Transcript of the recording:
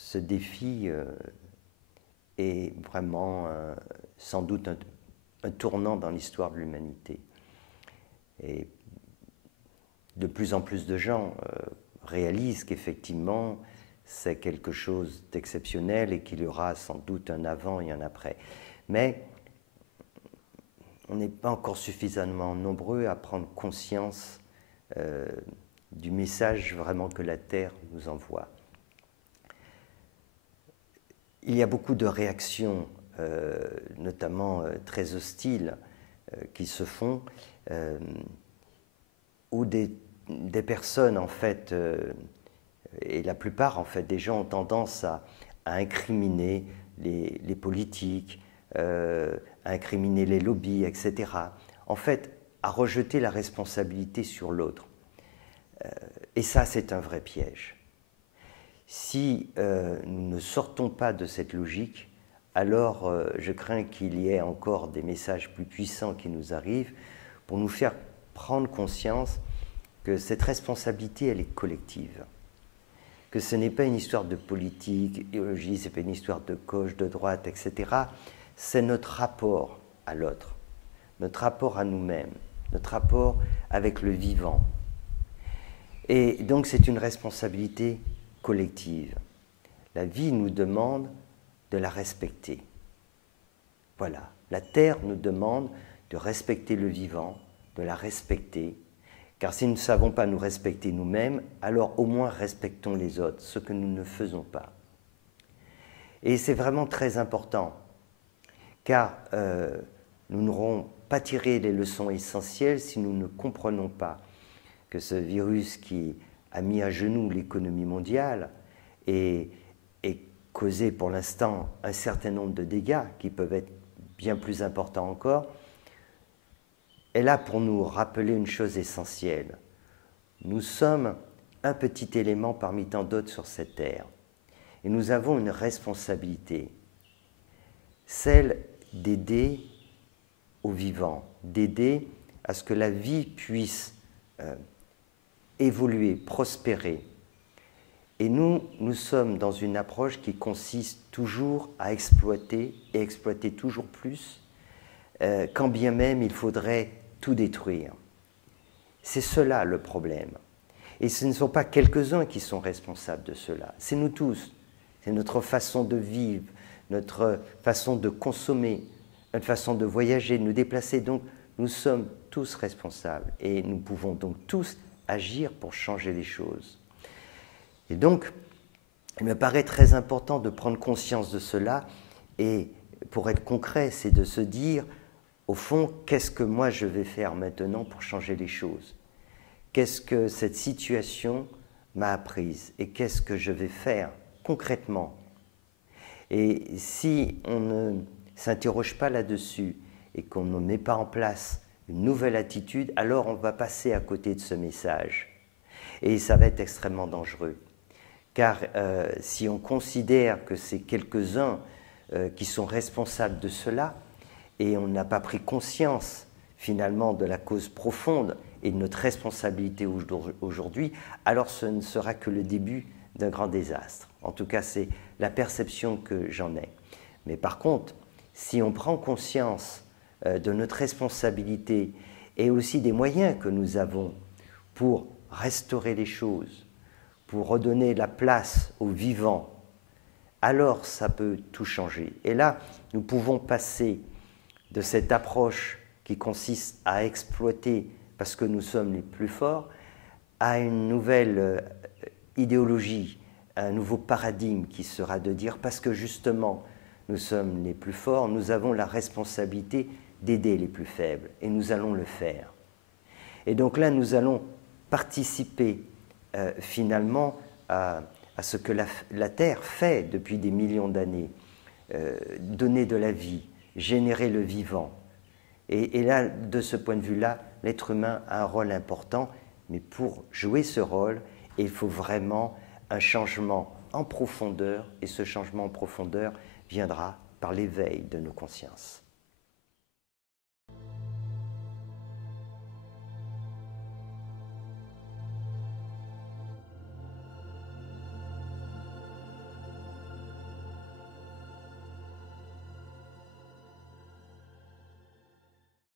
ce défi est vraiment sans doute un tournant dans l'histoire de l'humanité. Et de plus en plus de gens réalisent qu'effectivement, c'est quelque chose d'exceptionnel et qu'il y aura sans doute un avant et un après. Mais on n'est pas encore suffisamment nombreux à prendre conscience du message vraiment que la Terre nous envoie. Il y a beaucoup de réactions, notamment très hostiles, qui se font, où des personnes, en fait, et la plupart, en fait, des gens ont tendance à incriminer les politiques, à incriminer les lobbies, etc. En fait, à rejeter la responsabilité sur l'autre. Et ça, c'est un vrai piège. Si nous ne sortons pas de cette logique, alors je crains qu'il y ait encore des messages plus puissants qui nous arrivent pour nous faire prendre conscience que cette responsabilité, elle est collective. Que ce n'est pas une histoire de politique, idéologie, ce n'est pas une histoire de gauche, de droite, etc. C'est notre rapport à l'autre, notre rapport à nous-mêmes, notre rapport avec le vivant. Et donc c'est une responsabilité collective. La vie nous demande de la respecter. Voilà, la Terre nous demande de respecter le vivant, de la respecter, car si nous ne savons pas nous respecter nous-mêmes, alors au moins respectons les autres, ce que nous ne faisons pas. Et c'est vraiment très important, car nous n'aurons pas tiré les leçons essentielles si nous ne comprenons pas que ce virus qui a mis à genoux l'économie mondiale et causé pour l'instant un certain nombre de dégâts qui peuvent être bien plus importants encore, est là pour nous rappeler une chose essentielle. Nous sommes un petit élément parmi tant d'autres sur cette terre. Et nous avons une responsabilité, celle d'aider au vivant, d'aider à ce que la vie puisse évoluer, prospérer. Et nous sommes dans une approche qui consiste toujours à exploiter et exploiter toujours plus, quand bien même il faudrait tout détruire. C'est cela le problème. Et ce ne sont pas quelques-uns qui sont responsables de cela, c'est nous tous. C'est notre façon de vivre, notre façon de consommer, notre façon de voyager, de nous déplacer. Donc nous sommes tous responsables et nous pouvons donc tous agir pour changer les choses. Et donc, il me paraît très important de prendre conscience de cela et pour être concret, c'est de se dire, au fond, qu'est-ce que moi je vais faire maintenant pour changer les choses? Qu'est-ce que cette situation m'a apprise et qu'est-ce que je vais faire concrètement? Et si on ne s'interroge pas là-dessus et qu'on ne met pas en place une nouvelle attitude, alors on va passer à côté de ce message. Et ça va être extrêmement dangereux. Car si on considère que c'est quelques-uns qui sont responsables de cela, et on n'a pas pris conscience finalement de la cause profonde et de notre responsabilité aujourd'hui, alors ce ne sera que le début d'un grand désastre. En tout cas, c'est la perception que j'en ai. Mais par contre, si on prend conscience de notre responsabilité et aussi des moyens que nous avons pour restaurer les choses, pour redonner la place au vivant, alors ça peut tout changer. Et là, nous pouvons passer de cette approche qui consiste à exploiter parce que nous sommes les plus forts, à une nouvelle idéologie, un nouveau paradigme qui sera de dire parce que justement nous sommes les plus forts, nous avons la responsabilité d'aider les plus faibles et nous allons le faire. Et donc là, nous allons participer finalement à ce que la Terre fait depuis des millions d'années, donner de la vie, générer le vivant. Et là, de ce point de vue-là, l'être humain a un rôle important, mais pour jouer ce rôle, il faut vraiment un changement en profondeur, et ce changement en profondeur viendra par l'éveil de nos consciences.